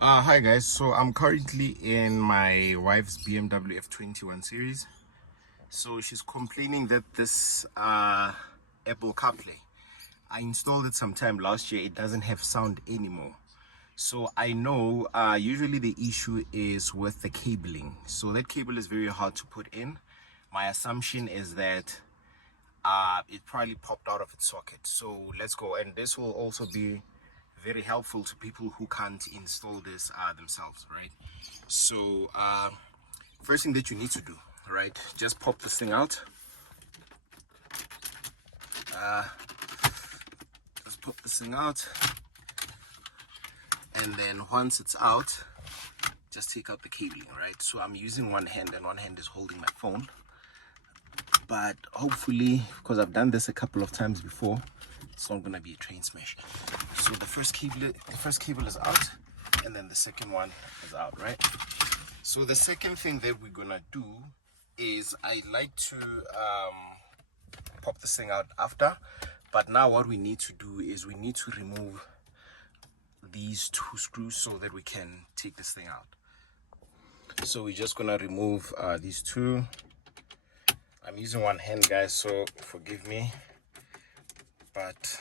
Hi guys, so I'm currently in my wife's BMW F20 series. So she's complaining that this Apple CarPlay, I installed it sometime last year, it doesn't have sound anymore. So I know usually the issue is with the cabling. So that cable is very hard to put in. My assumption is that it probably popped out of its socket. So let's go, and this will also be very helpful to people who can't install this themselves, right? So first thing that you need to do, right, just pop this thing out. Just pop this thing out, and then once it's out, just take out the cabling, right? So I'm using one hand and one hand is holding my phone, but hopefully, because I've done this a couple of times before, it's not gonna be a train smash. So the first cable is out, and then the second one is out, right? So the second thing that we're gonna do is I like to pop this thing out after, but now what we need to do is we need to remove these two screws so that we can take this thing out. So we're just gonna remove these two. I'm using one hand, guys, so forgive me, but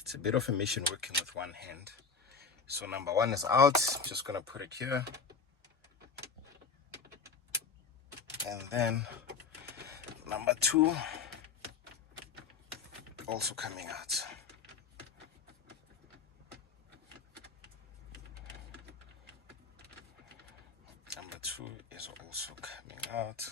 it's a bit of a mission working with one hand. So number one is out, just gonna put it here, and then number two also coming out. Number two is also coming out.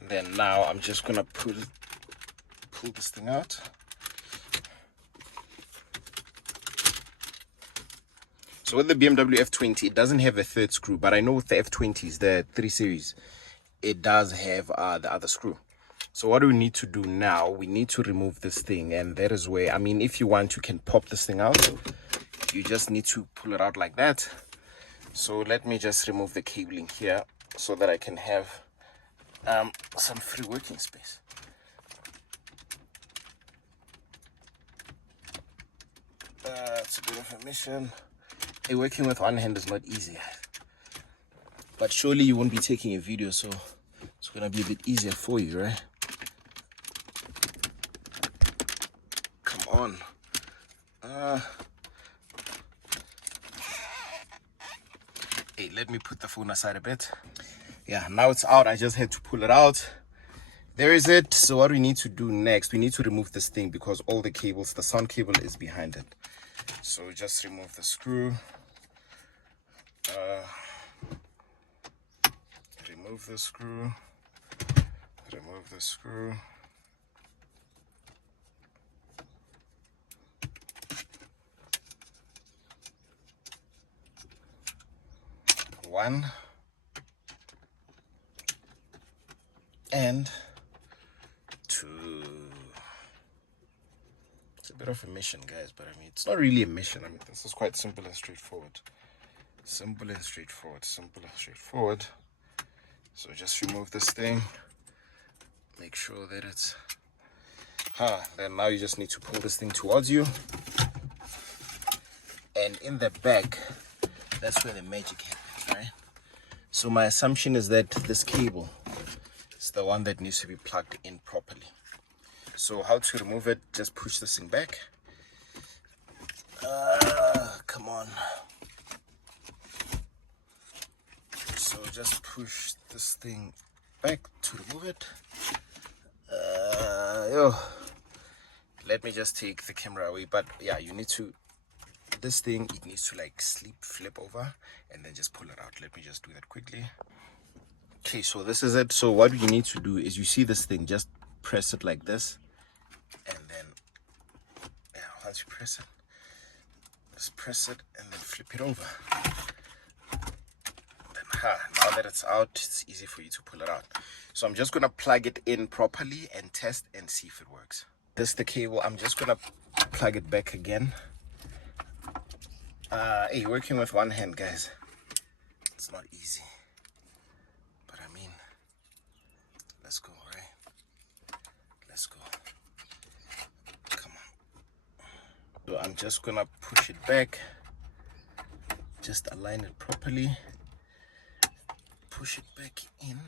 And then now I'm just gonna pull this thing out. So with the BMW F20, it doesn't have a third screw, but I know with the F20s, the 3 Series, it does have the other screw. So what do we need to do now? We need to remove this thing, and that is where, I mean, if you want, you can pop this thing out. You just need to pull it out like that. So let me just remove the cabling here so that I can have some free working space. It's a bit of a mission. Hey, working with one hand is not easy, but surely you won't be taking a video, so it's gonna be a bit easier for you, right? Come on. Hey, let me put the phone aside a bit. Yeah, now it's out. I just had to pull it out. There is it. So what we need to do next, we need to remove this thing because all the cables, the sound cable is behind it. So just remove the screw. Remove the screw. Remove the screw. One. And two. It's a bit of a mission, guys, but I mean, it's not really a mission. I mean, this is quite simple and straightforward. Simple and straightforward, simple and straightforward. So just remove this thing. Make sure that it's... then now you just need to pull this thing towards you. And in the back, that's where the magic happens, right? So my assumption is that this cable is the one that needs to be plugged in properly. So how to remove it, just push this thing back. Come on. So just push this thing back to remove it. Let me just take the camera away, but yeah, you need to, this thing, it needs to like flip over and then just pull it out. Let me just do that quickly. Okay, so this is it. So what you need to do is, you see this thing, just press it like this, and then once you press it, just press it and then flip it over. Now that it's out, it's easy for you to pull it out. So I'm just gonna plug it in properly and test and see if it works. This is the cable. I'm just gonna plug it back again. Hey, working with one hand, guys, it's not easy, but I mean, let's go, right? Let's go. Come on. So I'm just gonna push it back, just align it properly, push it back in.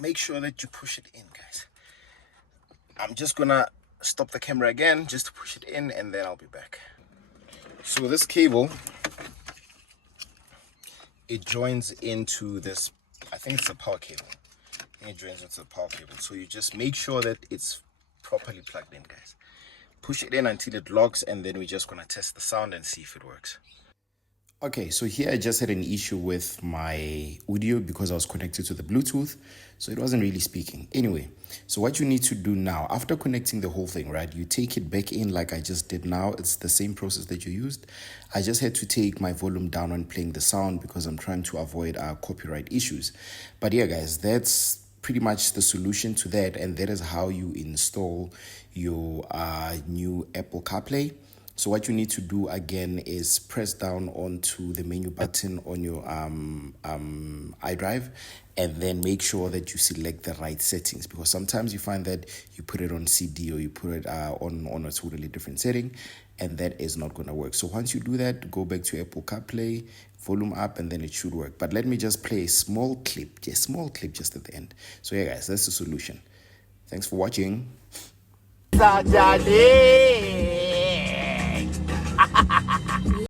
Make sure that you push it in, guys. I'm just gonna stop the camera again just to push it in, and then I'll be back. So this cable, it joins into this, I think it's a power cable. It joins into the power cable. So you just make sure that it's properly plugged in, guys. Push it in until it locks, and then we're just gonna test the sound and see if it works. Okay, so here I just had an issue with my audio because I was connected to the Bluetooth, so it wasn't really speaking. Anyway, so what you need to do now, after connecting the whole thing, right, you take it back in like I just did now. It's the same process that you used. I just had to take my volume down when playing the sound because I'm trying to avoid copyright issues. But yeah, guys, that's pretty much the solution to that, and that is how you install your new Apple CarPlay. So what you need to do again is press down onto the menu button on your iDrive, and then make sure that you select the right settings, because sometimes you find that you put it on CD or you put it on a totally different setting, and that is not going to work. So once you do that, go back to Apple CarPlay, volume up, and then it should work. But let me just play a small clip just at the end. So yeah, guys, that's the solution. Thanks for watching.